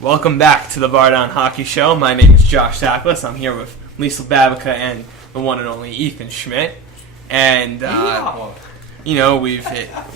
Welcome back to the Bar Down Hockey Show. My name is Josh Sackles. I'm here with Liesl and the one and only Ethan Schmidt. And,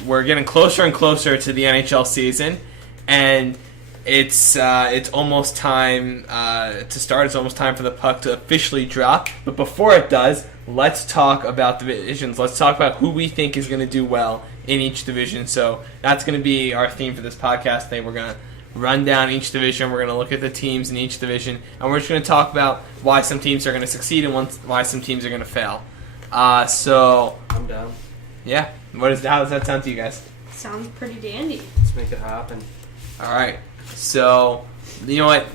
we're getting closer and closer to the NHL season. And it's almost time to start. It's almost time for the puck to officially drop. But before it does, let's talk about the divisions. Let's talk about who we think is going to do well in each division. So that's going to be our theme for this podcast today. We're going to run down each division. We're going to look at the teams in each division, and we're just going to talk about why some teams are going to succeed and why some teams are going to fail. So I'm down. Yeah, how does that sound to you guys? Sounds pretty dandy. Let's make it happen. All right. So you know what?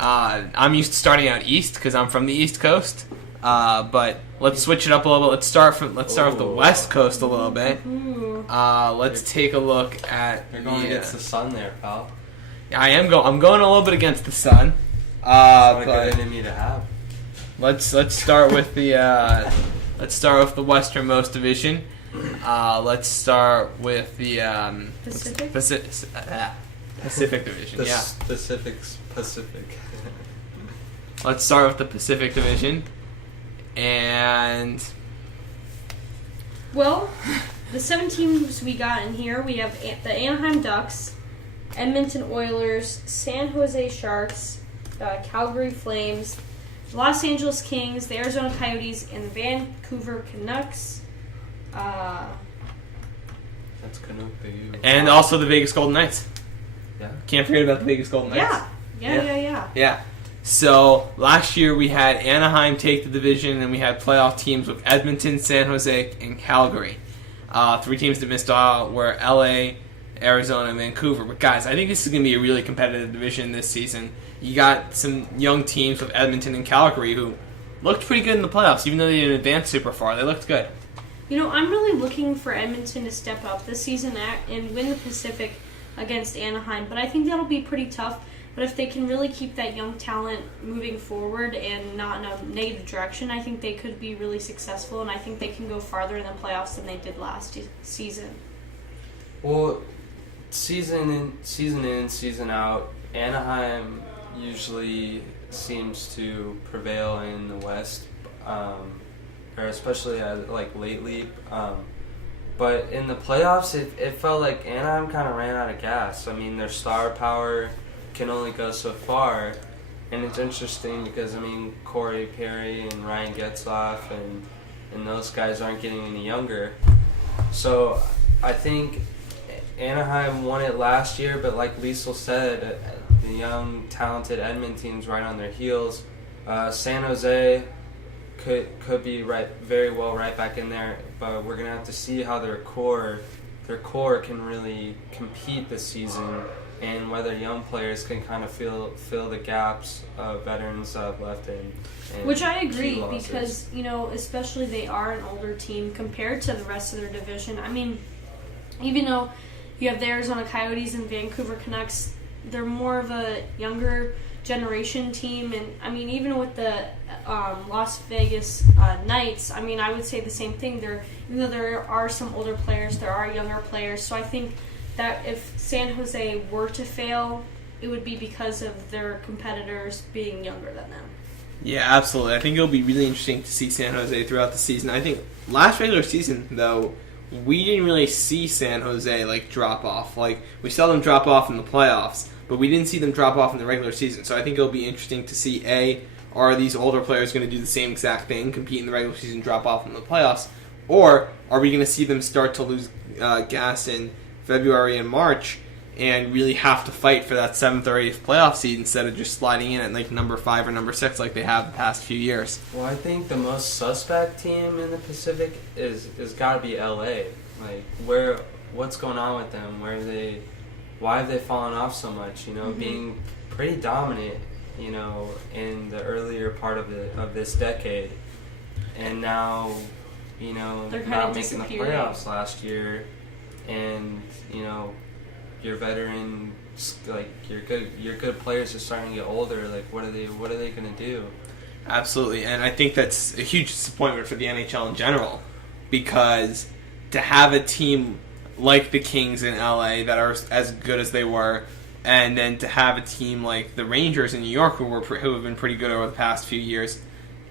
I'm used to starting out east because I'm from the East Coast. But let's switch it up a little bit. Let's start with the West Coast a little bit. Let's take a look at. You're going against the sun there, pal. I'm going a little bit against the sun. That's not a good enemy to have. Let's start with the westernmost division. Let's start with the Pacific division. Pacific. Let's start with the Pacific division, and well, the 7 teams we got in here, we have the Anaheim Ducks, Edmonton Oilers, San Jose Sharks, Calgary Flames, Los Angeles Kings, the Arizona Coyotes, and the Vancouver Canucks. That's Canuck to you. And also the Vegas Golden Knights. Yeah. Can't forget about the Vegas Golden Knights. Yeah. So last year we had Anaheim take the division, and we had playoff teams with Edmonton, San Jose, and Calgary. 3 teams that missed out were LA, Arizona, and Vancouver. But guys, I think this is going to be a really competitive division this season. You got some young teams with Edmonton and Calgary who looked pretty good in the playoffs, even though they didn't advance super far. They looked good. You know, I'm really looking for Edmonton to step up this season and win the Pacific against Anaheim. But I think that'll be pretty tough. But if they can really keep that young talent moving forward and not in a negative direction, I think they could be really successful, and I think they can go farther in the playoffs than they did last season. Well, season in, season out, Anaheim usually seems to prevail in the West, or especially lately. But in the playoffs, it felt like Anaheim kind of ran out of gas. I mean, their star power can only go so far, and it's interesting because Corey Perry and Ryan Getzlaf and those guys aren't getting any younger. So I think Anaheim won it last year, but like Liesl said, the young, talented Edmonton team's right on their heels. San Jose could be very well right back in there, but we're gonna have to see how their core can really compete this season, and whether young players can kind of fill the gaps veterans have left in. Which I agree, because, especially they are an older team compared to the rest of their division. I mean, even though you have the Arizona Coyotes and Vancouver Canucks, they're more of a younger generation team. And, even with the Las Vegas Knights, I would say the same thing. Even though there are some older players, there are younger players. So I think that if San Jose were to fail, it would be because of their competitors being younger than them. Yeah, absolutely. I think it'll be really interesting to see San Jose throughout the season. I think last regular season, though, we didn't really see San Jose drop off. We saw them drop off in the playoffs, but we didn't see them drop off in the regular season. So I think it'll be interesting to see, are these older players going to do the same exact thing, compete in the regular season, drop off in the playoffs, or are we going to see them start to lose gas in February and March and really have to fight for that 7th or 8th playoff seed instead of just sliding in at number 5 or number 6 like they have the past few years? Well, I think the most suspect team in the Pacific is got to be LA. What's going on with them? Why have they fallen off so much? Being pretty dominant, in the earlier part of this decade, and now, they're not making the playoffs last year. And your veteran, your good players are starting to get older. What are they gonna do? Absolutely, and I think that's a huge disappointment for the NHL in general, because to have a team like the Kings in LA that are as good as they were, and then to have a team like the Rangers in New York, who have been pretty good over the past few years,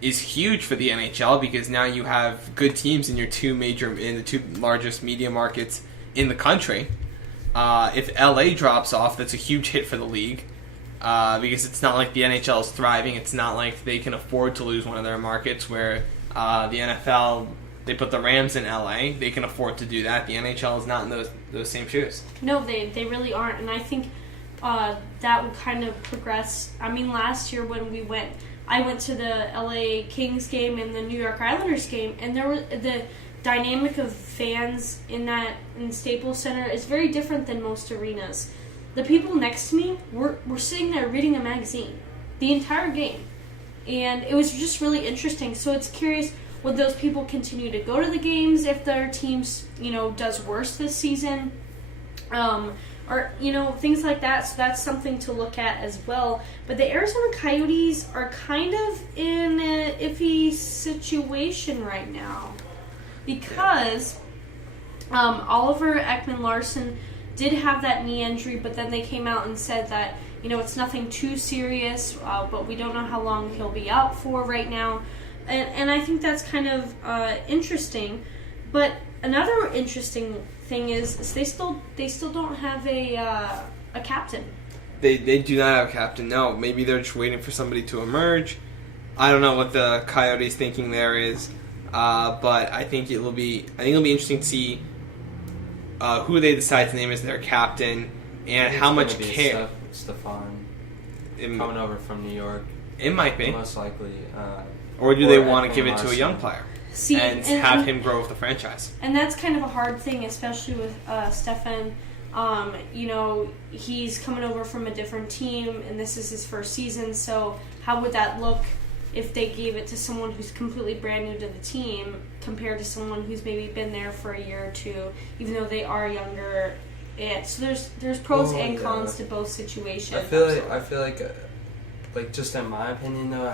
is huge for the NHL because now you have good teams in the two largest media markets in the country. If LA drops off, that's a huge hit for the league because it's not like the NHL is thriving. It's not like they can afford to lose one of their markets where the NFL, they put the Rams in LA. They can afford to do that. The NHL is not in those same shoes. No, they really aren't. And I think that would kind of progress. I mean, last year when I went to the LA Kings game and the New York Islanders game, and there was the dynamic of fans in Staples Center is very different than most arenas. The people next to me were sitting there reading a magazine the entire game, and it was just really interesting. So it's curious, would those people continue to go to the games if their teams, does worse this season? Or, things like that. So that's something to look at as well. But the Arizona Coyotes are kind of in an iffy situation right now because Oliver Ekman-Larsson did have that knee injury, but then they came out and said that, it's nothing too serious, but we don't know how long he'll be out for right now. And I think that's kind of interesting. But another interesting thing is they still don't have a captain. They do not have a captain. No, maybe they're just waiting for somebody to emerge. I don't know what the Coyotes' thinking there is, but I think it'll be interesting to see who they decide to name as their captain and how much care. Stefan coming over from New York. It might be most likely. Or do they want to give it to a young player? And have him grow with the franchise. And that's kind of a hard thing, especially with Stefan. He's coming over from a different team, and this is his first season. So how would that look if they gave it to someone who's completely brand new to the team compared to someone who's maybe been there for a year or two, even though they are younger? And so there's pros and cons to both situations. I feel like just in my opinion though,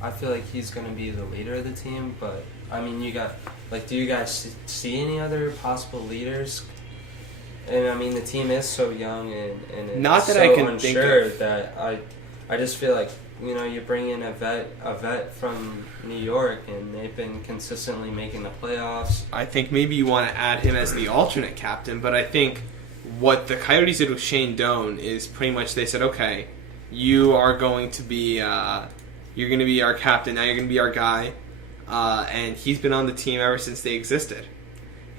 I feel like he's going to be the leader of the team, but, I mean, do you guys see any other possible leaders? And, I mean, the team is so young and not that so I can unsure think of. That I just feel like, you bring in a vet from New York, and they've been consistently making the playoffs. I think maybe you want to add him as the alternate captain, but I think what the Coyotes did with Shane Doan is pretty much they said, okay, you are going to be... you're going to be our captain. Now you're going to be our guy. And he's been on the team ever since they existed.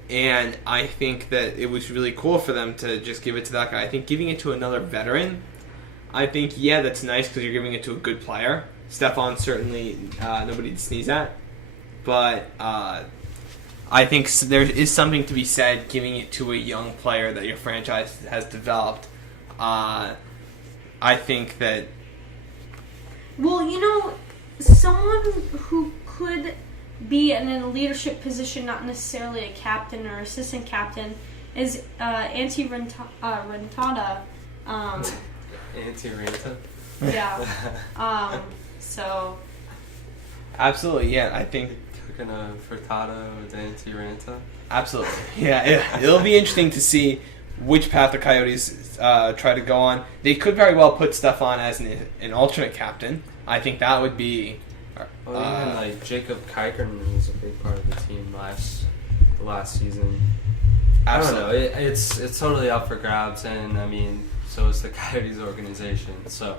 And I think that it was really cool for them to just give it to that guy. I think giving it to another veteran, I think, yeah, that's nice because you're giving it to a good player. Stefan certainly nobody to sneeze at. But I think there is something to be said giving it to a young player that your franchise has developed. I think that... Well, someone who could be in a leadership position, not necessarily a captain or assistant captain, is Antti Raanta. Antti Raanta? Yeah. So... Absolutely, yeah. I think... Cooking a frittata with Antti Raanta? Absolutely. Yeah, it'll be interesting to see which path the Coyotes try to go on. They could very well put Stefan as an alternate captain. I think that would be... even like Jacob Kuykerman was a big part of the team last season. Absolutely. I don't know. It's totally up for grabs, and I mean, so is the Coyotes organization. So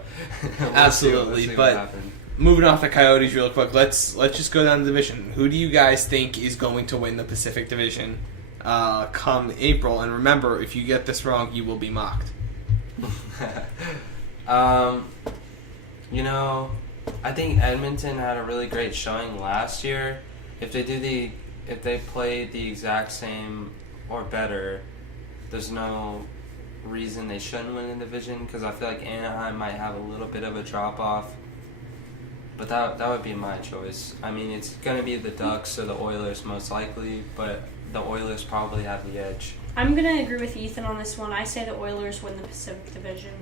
absolutely. But moving off the Coyotes real quick, let's just go down the division. Who do you guys think is going to win the Pacific Division come April? And remember, if you get this wrong, you will be mocked. I think Edmonton had a really great showing last year. If they play the exact same or better, there's no reason they shouldn't win the division, because I feel like Anaheim might have a little bit of a drop off. But that would be my choice. I mean, it's going to be the Ducks or the Oilers most likely, but the Oilers probably have the edge. I'm going to agree with Ethan on this one. I say the Oilers win the Pacific Division.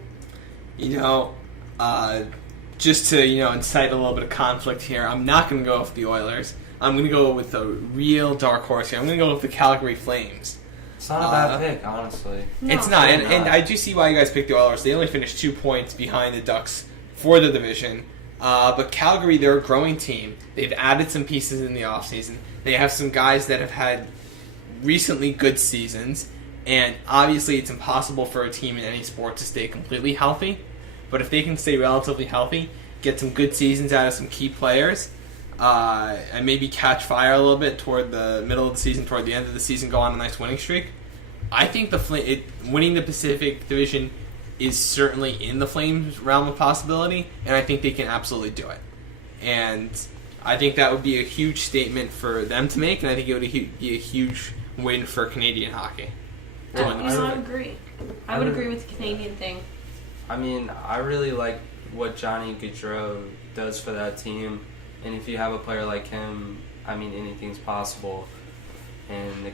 Just to, incite a little bit of conflict here, I'm not going to go with the Oilers. I'm going to go with the real dark horse here. I'm going to go with the Calgary Flames. It's not a bad pick, honestly. No. It's not, and I do see why you guys picked the Oilers. They only finished 2 points behind the Ducks for the division. But Calgary, they're a growing team. They've added some pieces in the offseason. They have some guys that have had recently good seasons. And obviously it's impossible for a team in any sport to stay completely healthy. But if they can stay relatively healthy, get some good seasons out of some key players, and maybe catch fire a little bit toward the middle of the season, toward the end of the season, go on a nice winning streak, I think winning the Pacific Division is certainly in the Flames' realm of possibility, and I think they can absolutely do it. And I think that would be a huge statement for them to make, and I think it would be a huge win for Canadian hockey. I would agree. I would agree with the Canadian thing. I mean, I really like what Johnny Gaudreau does for that team, and if you have a player like him, I mean, anything's possible. And the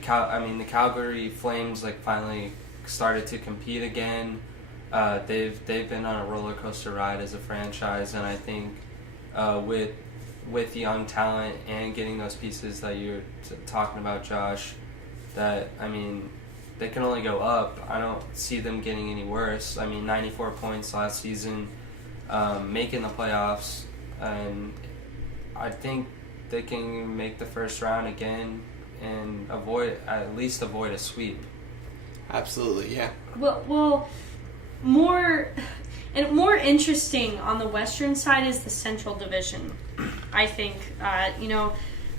Calgary Flames finally started to compete again. They've been on a roller coaster ride as a franchise, and I think with young talent and getting those pieces that you're talking about, Josh, that they can only go up. I don't see them getting any worse. 94 points last season, making the playoffs, and I think they can make the first round again and at least avoid a sweep. Absolutely, yeah. Well, more interesting on the Western side is the Central Division. I think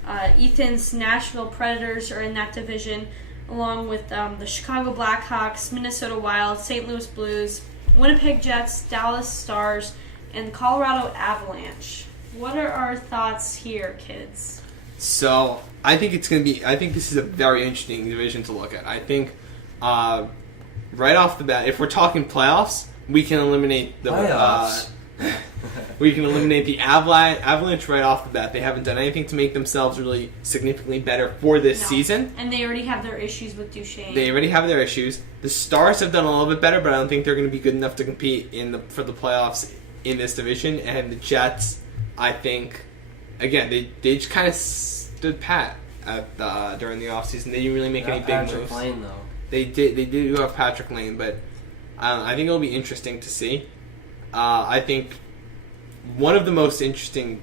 Ethan's Nashville Predators are in that division, along with the Chicago Blackhawks, Minnesota Wild, St. Louis Blues, Winnipeg Jets, Dallas Stars, and Colorado Avalanche. What are our thoughts here, kids? So, I think this is a very interesting division to look at. I think right off the bat, if we're talking playoffs, we can eliminate the playoffs. We can eliminate the Avalanche right off the bat. They haven't done anything to make themselves really significantly better for this season. And they already have their issues with Duchesne. They already have their issues. The Stars have done a little bit better, but I don't think they're going to be good enough to compete for the playoffs in this division. And the Jets, I think, again, they just kind of stood pat during the offseason. They didn't really make any big moves. Patrick Lane, though. They do have Patrick Lane, but I think it'll be interesting to see. I think one of the most interesting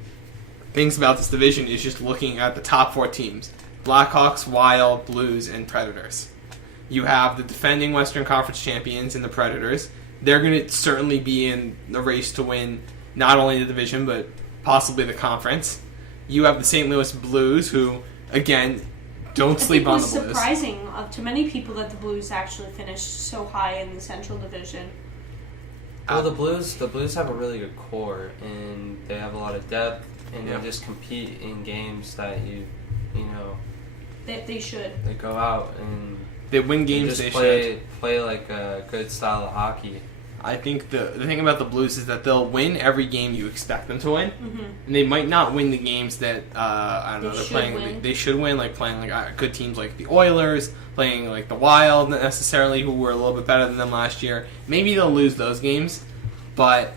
things about this division is just looking at the top 4 teams: Blackhawks, Wild, Blues, and Predators. You have the defending Western Conference champions in the Predators. They're going to certainly be in the race to win not only the division, but possibly the conference. You have the St. Louis Blues, who, again, don't sleep on the Blues. It was surprising to many people that the Blues actually finished so high in the Central Division. Well, the Blues have a really good core, and they have a lot of depth, and they just compete in games that they should. They go out and they win games. They play like a good style of hockey. I think the thing about the Blues is that they'll win every game you expect them to win, and they might not win the games that they're playing. They should win, like playing good teams like the Oilers, playing like the Wild necessarily, who were a little bit better than them last year. Maybe they'll lose those games, but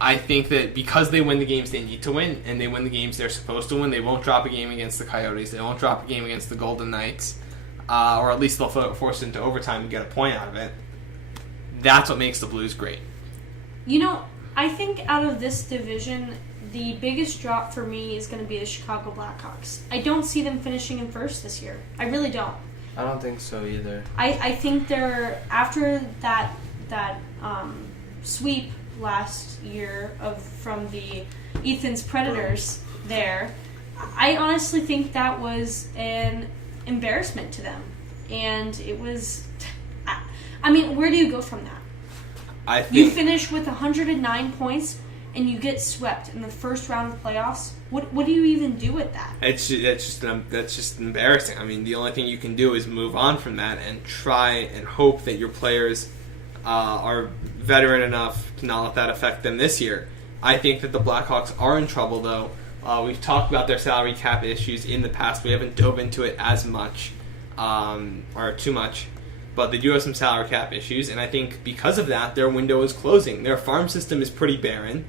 I think that because they win the games they need to win, and they win the games they're supposed to win, they won't drop a game against the Coyotes. They won't drop a game against the Golden Knights, or at least they'll force it into overtime and get a point out of it. That's what makes the Blues great. I think out of this division, the biggest drop for me is going to be the Chicago Blackhawks. I don't see them finishing in first this year. I really don't. I don't think so either. I think they're, after that sweep last year from the Ethan's Predators there, I honestly think that was an embarrassment to them. And it was... where do you go from that? You finish with 109 points and you get swept in the first round of playoffs. What do you even do with that? That's just embarrassing. The only thing you can do is move on from that and try and hope that your players are veteran enough to not let that affect them this year. I think that the Blackhawks are in trouble, though. We've talked about their salary cap issues in the past. We haven't dove into it as much, or too much. But they do have some salary cap issues, and I think because of that, their window is closing. Their farm system is pretty barren.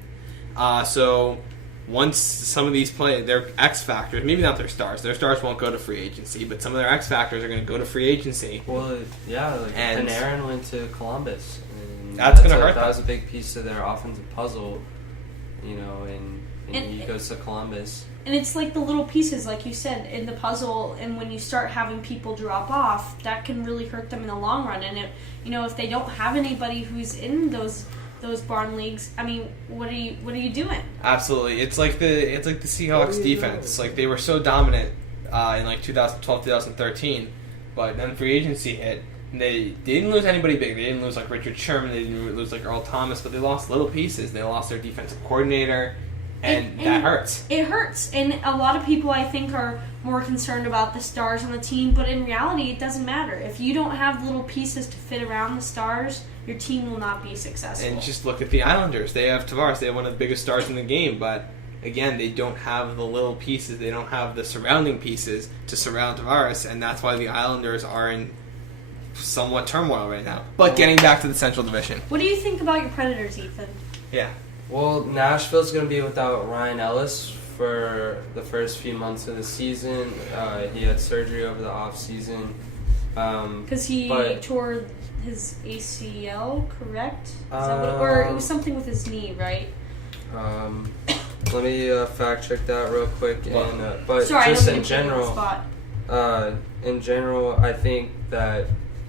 So once some of these their X factors, maybe not their stars won't go to free agency, but some of their X factors are going to go to free agency. Well, yeah, and Panarin went to Columbus. And that's going to hurt. That was a big piece of their offensive puzzle, and he goes to Columbus. And it's like the little pieces, like you said, in the puzzle. And when you start having people drop off, that can really hurt them in the long run. And if they don't have anybody who's in those barn leagues, I mean, what are you doing? Absolutely, it's like the Seahawks defense. Like they were so dominant in like 2012, 2013, but then free agency hit. They didn't lose anybody big. They didn't lose like Richard Sherman. They didn't lose like Earl Thomas, but they lost little pieces. They lost their defensive coordinator. And that hurts. It hurts. And a lot of people, I think, are more concerned about the stars on the team. But in reality, it doesn't matter. If you don't have little pieces to fit around the stars, your team will not be successful. And just look at the Islanders. They have Tavares. They have one of the biggest stars in the game. But, again, they don't have the little pieces. They don't have the surrounding pieces to surround Tavares. And that's why the Islanders are in somewhat turmoil right now. But getting back to the Central Division. What do you think about your Predators, Ethan? Yeah. Well, Nashville's going to be without Ryan Ellis for the first few months of the season. He had surgery over the off season. Because he tore his ACL, correct? Or it was something with his knee, right? Let me fact check that real quick. But sorry, just in general, I think that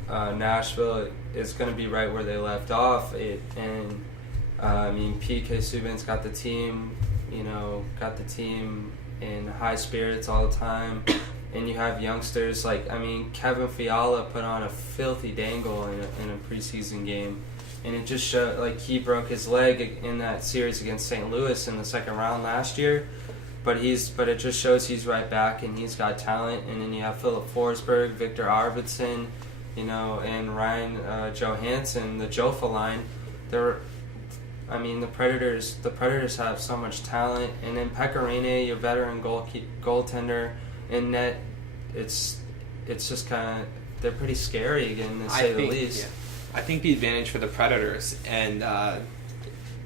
Nashville is going to be right where they left off. PK Subban's got the team in high spirits all the time, and you have youngsters Kevin Fiala put on a filthy dangle in a preseason game, and it just showed he broke his leg in that series against St. Louis in the second round last year, but it just shows he's right back and he's got talent. And then you have Philip Forsberg, Victor Arvidsson, and Ryan Johansson, the Jofa line. The Predators have so much talent, and then Pekka Rinne, your veteran goaltender, in net, it's just kind of, they're pretty scary again, to say the least. Yeah. I think the advantage for the Predators and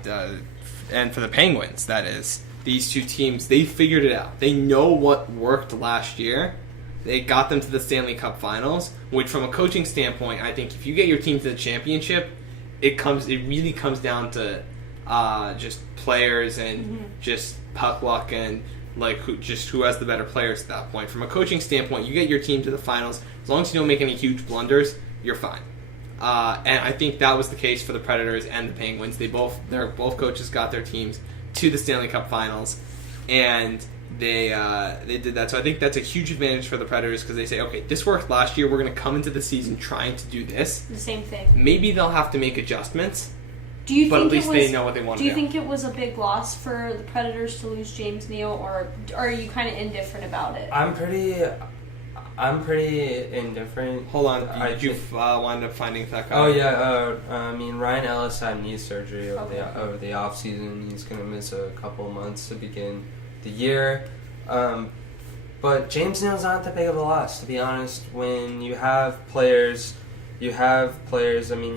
for the Penguins, that is, these two teams, they figured it out. They know what worked last year. They got them to the Stanley Cup Finals, which from a coaching standpoint, I think if you get your team to the championship, it really comes down to just players and just puck luck and who has the better players at that point. From a coaching standpoint, you get your team to the finals. As long as you don't make any huge blunders, you're fine. And I think that was the case for the Predators and the Penguins. Both coaches got their teams to the Stanley Cup Finals, and they did that. So I think that's a huge advantage for the Predators because they say, okay, this worked last year. We're going to come into the season trying to do this. The same thing. Maybe they'll have to make adjustments. But at least they know what they want to do. Do you think it was a big loss for the Predators to lose James Neal, or are you kind of indifferent about it? I'm pretty indifferent. Hold on, did you wind up finding that guy? Oh yeah, Ryan Ellis had knee surgery over the off season. He's gonna miss a couple of months to begin the year. But James Neal's not that big of a loss, to be honest. When you have players. You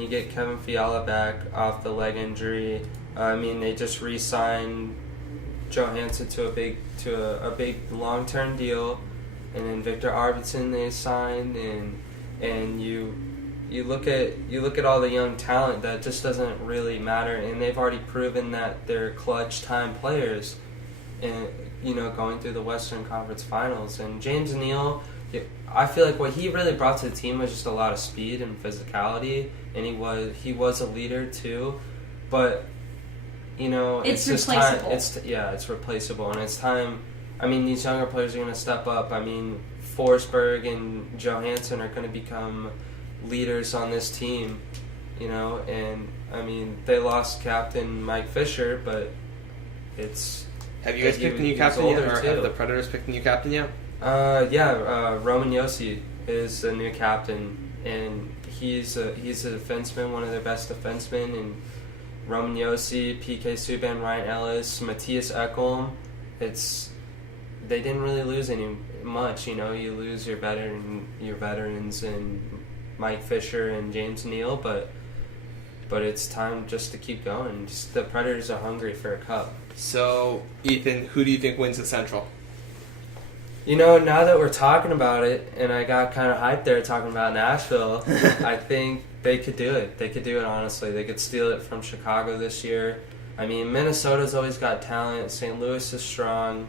get Kevin Fiala back off the leg injury. They just re-signed Johansson to a big long-term deal, and then Victor Arvidsson they signed, and you look at all the young talent that just doesn't really matter, and they've already proven that they're clutch time players, and going through the Western Conference Finals. And James Neal, I feel like what he really brought to the team was just a lot of speed and physicality, and he was a leader too. But it's just time. It's replaceable, and it's time. These younger players are going to step up. Forsberg and Johansson are going to become leaders on this team, And they lost captain Mike Fisher, but it's. Have you guys picked a new captain yet, or have the Predators picked a new captain yet? Roman Josi is the new captain, and he's a defenseman, one of their best defensemen. And Roman Josi, PK Subban, Ryan Ellis, Matthias Ekholm. They didn't really lose much. You lose your veterans and Mike Fisher and James Neal, but but it's time just to keep going. Just, the Predators are hungry for a cup. So, Ethan, who do you think wins the Central? Now that we're talking about it, and I got kind of hyped there talking about Nashville, I think they could do it. They could do it, honestly. They could steal it from Chicago this year. I mean, Minnesota's always got talent. St. Louis is strong.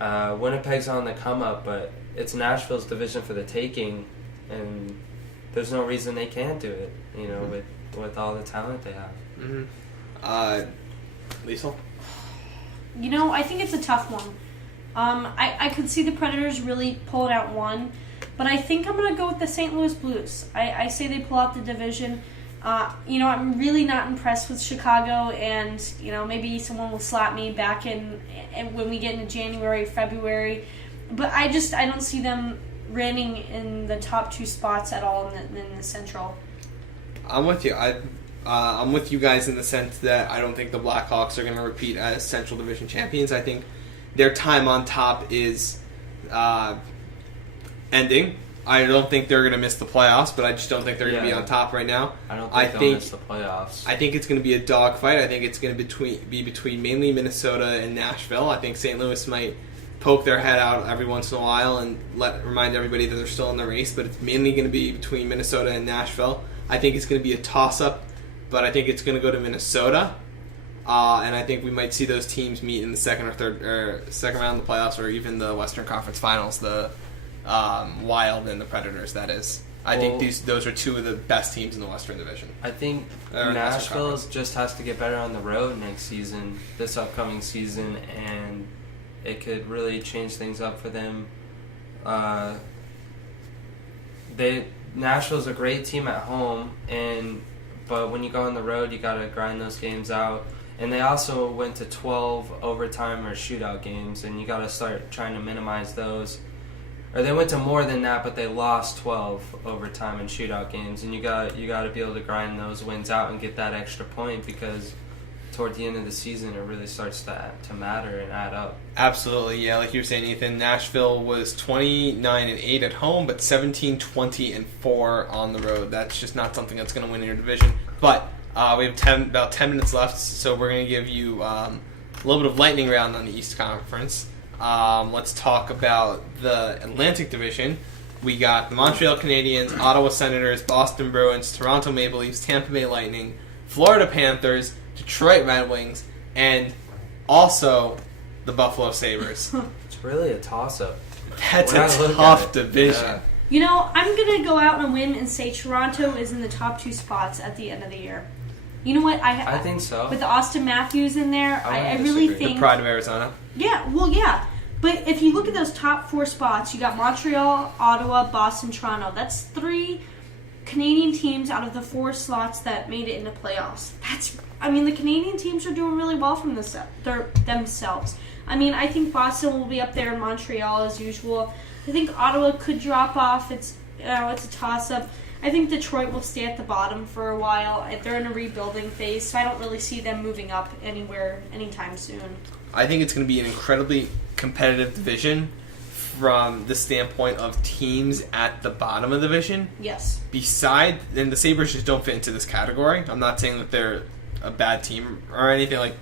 Winnipeg's on the come-up, but it's Nashville's division for the taking, and there's no reason they can't do it, with all the talent they have. Mm-hmm. Liesl? I think it's a tough one. I could see the Predators really pulling out one, but I think I'm going to go with the St. Louis Blues. I say they pull out the division. I'm really not impressed with Chicago, and, maybe someone will slap me back in when we get into January, February. But I don't see them reigning in the top 2 spots at all in the Central. I'm with you. I'm with you guys in the sense that I don't think the Blackhawks are going to repeat as Central Division champions. I think their time on top is ending. I don't think they're going to miss the playoffs, but I just don't think they're going to be on top right now. I don't think they'll miss the playoffs. I think it's going to be a dogfight. I think it's going to be between mainly Minnesota and Nashville. I think St. Louis might poke their head out every once in a while and remind everybody that they're still in the race, but it's mainly going to be between Minnesota and Nashville. I think it's going to be a toss-up, but I think it's going to go to Minnesota, and I think we might see those teams meet in the second round of the playoffs, or even the Western Conference Finals, the Wild and the Predators, that is. I think those are 2 of the best teams in the Western Division. I think Nashville just has to get better on the road this upcoming season, and it could really change things up for them. Nashville's a great team at home, but when you go on the road, you got to grind those games out. And they also went to 12 overtime or shootout games, and you got to start trying to minimize those. Or they went to more than that, but they lost 12 overtime and shootout games, and you got to be able to grind those wins out and get that extra point, because toward the end of the season, it really starts to matter and add up. Absolutely, yeah. Like you were saying, Ethan, Nashville was 29-8 at home, but 17-20-4 on the road. That's just not something that's going to win in your division. But we have about 10 minutes left, so we're going to give you a little bit of lightning round on the East Conference. Let's talk about the Atlantic Division. We got the Montreal Canadiens, Ottawa Senators, Boston Bruins, Toronto Maple Leafs, Tampa Bay Lightning, Florida Panthers, Detroit Red Wings, and also the Buffalo Sabres. It's really a toss-up. That's a tough division. Yeah. I'm going to go out on a whim and say Toronto is in the top 2 spots at the end of the year. You know what? I think so. With Austin Matthews in there, I really think... The pride of Arizona. Yeah, well, yeah. But if you look at those top 4 spots, you got Montreal, Ottawa, Boston, Toronto. That's 3 Canadian teams out of the 4 slots that made it into playoffs. The Canadian teams are doing really well from themselves. I think Boston will be up there in Montreal as usual. I think Ottawa could drop off. It's a toss-up. I think Detroit will stay at the bottom for a while. They're in a rebuilding phase, so I don't really see them moving up anywhere anytime soon. I think it's going to be an incredibly competitive division from the standpoint of teams at the bottom of the division. Yes. And the Sabres just don't fit into this category. I'm not saying that they're a bad team or anything. Like,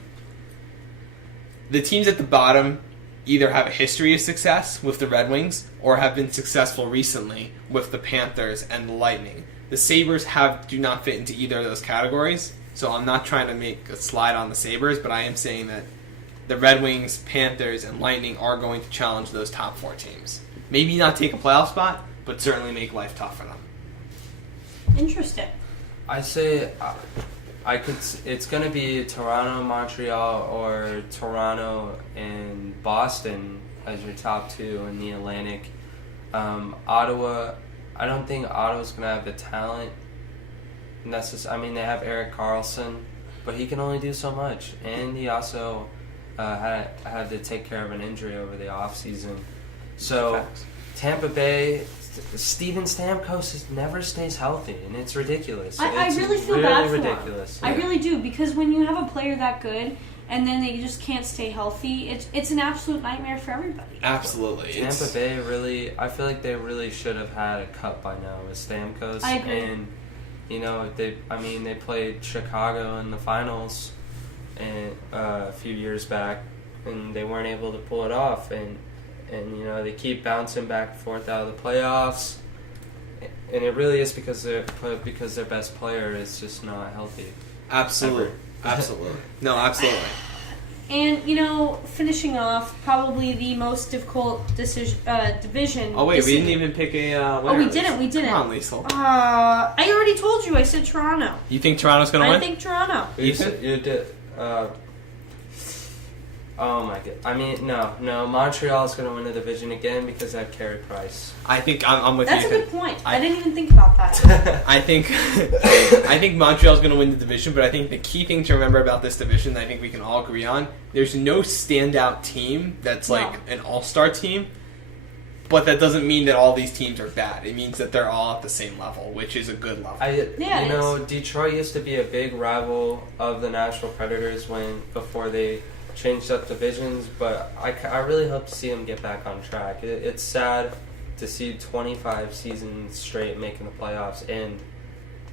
the teams at the bottom either have a history of success with the Red Wings or have been successful recently with the Panthers and the Lightning. The Sabres do not fit into either of those categories, so I'm not trying to make a slide on the Sabres, but I am saying that the Red Wings, Panthers, and Lightning are going to challenge those top 4 teams. Maybe not take a playoff spot, but certainly make life tough for them. Interesting. I say it's going to be Toronto, Montreal, or Toronto and Boston as your top 2 in the Atlantic. Ottawa, I don't think Ottawa's going to have the talent necessary. They have Erik Karlsson, but he can only do so much, and he also had to take care of an injury over the offseason. So Tampa Bay, Steven Stamkos never stays healthy, and it's ridiculous. I really feel bad for ridiculous. Him. Yeah. I really do, because when you have a player that good and then they just can't stay healthy, it's an absolute nightmare for everybody. Absolutely. Tampa Bay really, I feel like they really should have had a cup by now with Stamkos. I agree. And They played Chicago in the finals a few years back, and they weren't able to pull it off. And they keep bouncing back and forth out of the playoffs. And it really is because their best player is just not healthy. Absolutely. No, absolutely. And, finishing off, probably the most difficult division. Oh, wait, we didn't even pick a winner. Oh, we didn't. Come on, Liesl. I already told you. I said Toronto. You think Toronto's going to win? I think Toronto. You did. Oh my god! No. Montreal's going to win the division again because they have Carey Price. I think I'm with That's you. That's a good point. I didn't even think about that. I think Montreal's going to win the division, but I think the key thing to remember about this division, I think we can all agree on, there's no standout team that's like an all-star team, but that doesn't mean that all these teams are bad. It means that they're all at the same level, which is a good level. Detroit used to be a big rival of the Nashville Predators before they changed up divisions, but I really hope to see them get back on track. It's sad to see 25 seasons straight making the playoffs end,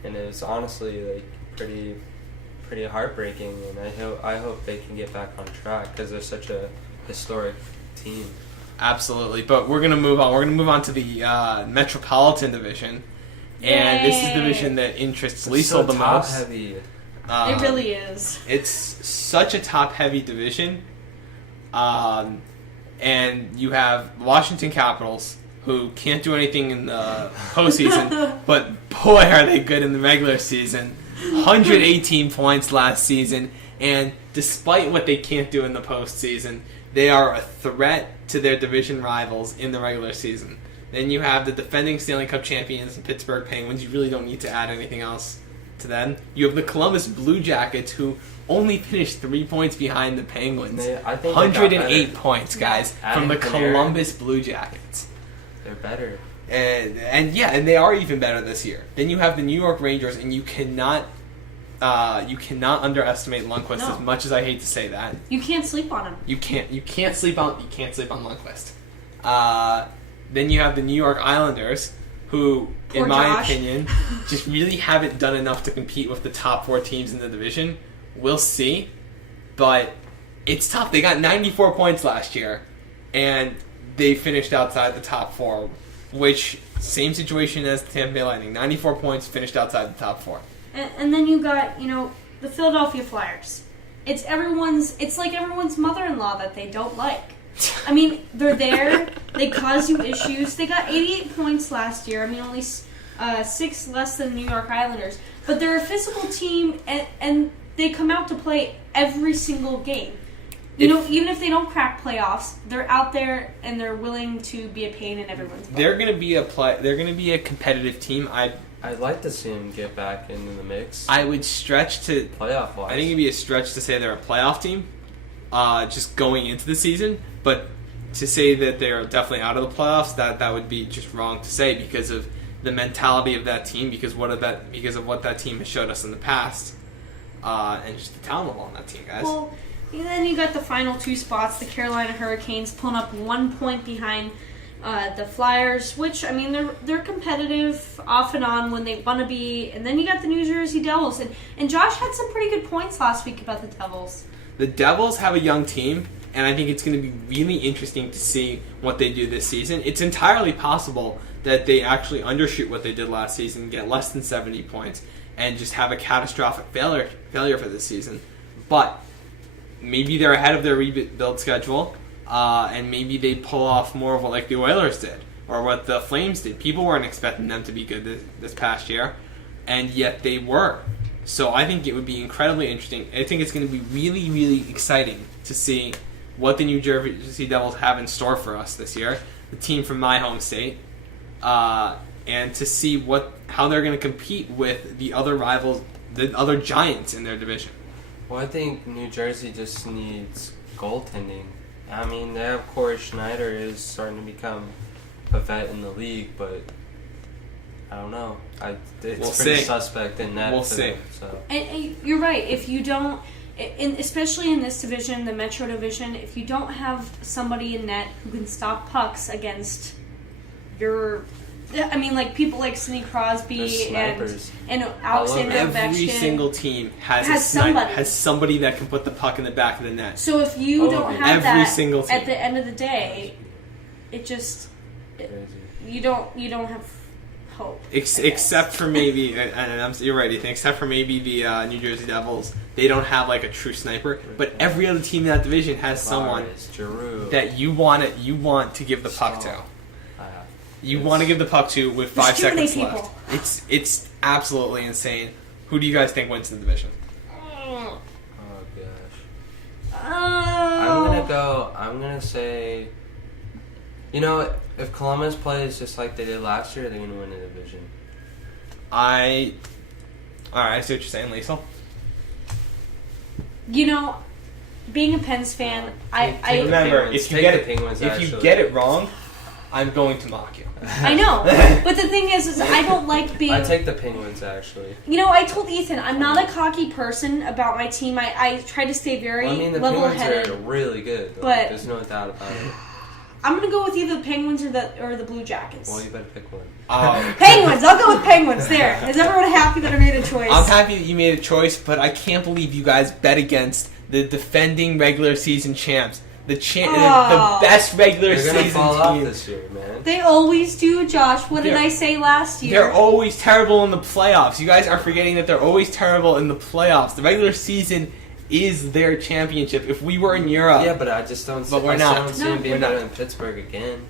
and it was honestly like pretty heartbreaking. And I hope they can get back on track because they're such a historic team. Absolutely, but we're gonna move on. We're gonna move on to the Metropolitan Division, and this is the division that interests Liesl the most. Top-heavy. It really is. It's such a top-heavy division, and you have Washington Capitals, who can't do anything in the postseason, but boy are they good in the regular season. 118 points last season, and despite what they can't do in the postseason, they are a threat to their division rivals in the regular season. Then you have the defending Stanley Cup champions, the Pittsburgh Penguins. You really don't need to add anything else to them. You have the Columbus Blue Jackets, who only finished 3 points behind the Penguins. 108 points, guys, from the Columbus Blue Jackets. They're better. And they are even better this year. Then you have the New York Rangers, and you cannot underestimate Lundqvist. No. As much as I hate to say that. You can't sleep on him. You can't sleep on Lundqvist. Then you have the New York Islanders, who, Poor in my Josh. opinion, just really haven't done enough to compete with the top 4 teams in the division. We'll see, but it's tough. They got 94 points last year, and they finished outside the top 4, which same situation as the Tampa Bay Lightning. 94 points, finished outside the top 4. And then you got, the Philadelphia Flyers. It's like everyone's mother-in-law that they don't like. I mean, they're there. They cause you issues. They got 88 points last year. I mean, only 6 less than the New York Islanders. But they're a physical team, and they come out to play every single game. Even if they don't crack playoffs, they're out there and they're willing to be a pain in everyone's butt. They're going to be a competitive team. I'd like to see them get back into the mix. I would stretch to playoff-wise. I think it'd be a stretch to say they're a playoff team, just going into the season. But to say that they're definitely out of the playoffs, that would be just wrong to say because of the mentality of that team, because of what that team has showed us in the past, and just the talent level on that team, guys. Well, and then you got the final 2 spots, the Carolina Hurricanes pulling up 1 point behind the Flyers, which, I mean, they're competitive off and on when they want to be. And then you got the New Jersey Devils. And Josh had some pretty good points last week about the Devils. The Devils have a young team, and I think it's going to be really interesting to see what they do this season. It's entirely possible that they actually undershoot what they did last season, get less than 70 points, and just have a catastrophic failure for this season. But maybe they're ahead of their rebuild schedule, and maybe they pull off more of what like the Oilers did or what the Flames did. People weren't expecting them to be good this past year, and yet they were. So I think it would be incredibly interesting. I think it's going to be really, really exciting to see what the New Jersey Devils have in store for us this year, the team from my home state, and to see how they're going to compete with the other rivals, the other giants in their division. Well, I think New Jersey just needs goaltending. I mean, they have Corey Schneider is starting to become a vet in the league, but I don't know. It's pretty suspect in that. We'll see. So. And you're right. If you don't, especially in this division, the Metro Division, if you don't have somebody in net who can stop pucks against your I mean, like people like Sidney Crosby and Alexander Ovechkin. Every single team has somebody that can put the puck in the back of the net. So if you don't have every that single team. at the end of the day, it just you don't have hope. Except for maybe, and you're right, Ethan. Except for maybe the New Jersey Devils, they don't have like a true sniper. But every other team in that division has someone that you want to give the puck to. You want to give the puck to with 5 seconds left. It's absolutely insane. Who do you guys think wins the division? Oh gosh. I'm gonna say, if Columbus plays just like they did last year, they're gonna win the division. Alright, I see what you're saying, Liesl. Being a Pens fan, I remember if you get it wrong, I'm going to mock you. I know, but the thing is I don't like being. I take the Penguins actually. I told Ethan I'm not a cocky person about my team. I try to stay very level-headed. The Penguins are really good, though. But there's no doubt about it. I'm gonna go with either the Penguins or the Blue Jackets. Well, you better pick one. Penguins. I'll go with Penguins. There. Is everyone happy that I made a choice? I'm happy that you made a choice, but I can't believe you guys bet against the defending regular season champs. The best regular season team. They're gonna fall off this year, man. They always do, Josh. What did I say last year? They're always terrible in the playoffs. You guys are forgetting that they're always terrible in the playoffs. The regular season is their championship. If we were in Europe... Yeah, but I just don't see, we're not. I don't see them being better than Pittsburgh again.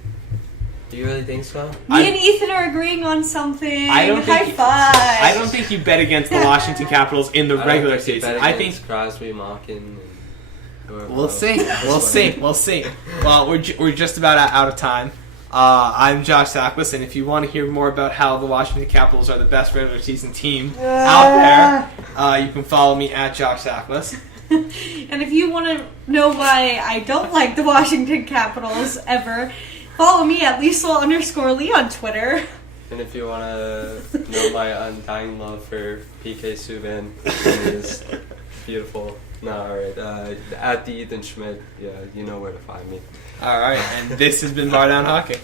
Do you really think so? Me and Ethan are agreeing on something. High five. I don't think you bet against the Washington Capitals in the regular season. I think Crosby, Malkin... We'll see. Well, we're just about out of time. I'm Josh Sackless, and if you want to hear more about how the Washington Capitals are the best regular season team out there, you can follow me at Josh Sackless. And if you want to know why I don't like the Washington Capitals ever, follow me at Liesl_Lee on Twitter. And if you want to know my undying love for PK Subban, it is beautiful. No, alright. At the Ethan Schmidt, yeah, you know where to find me. Alright, and this has been Bar Down Hockey.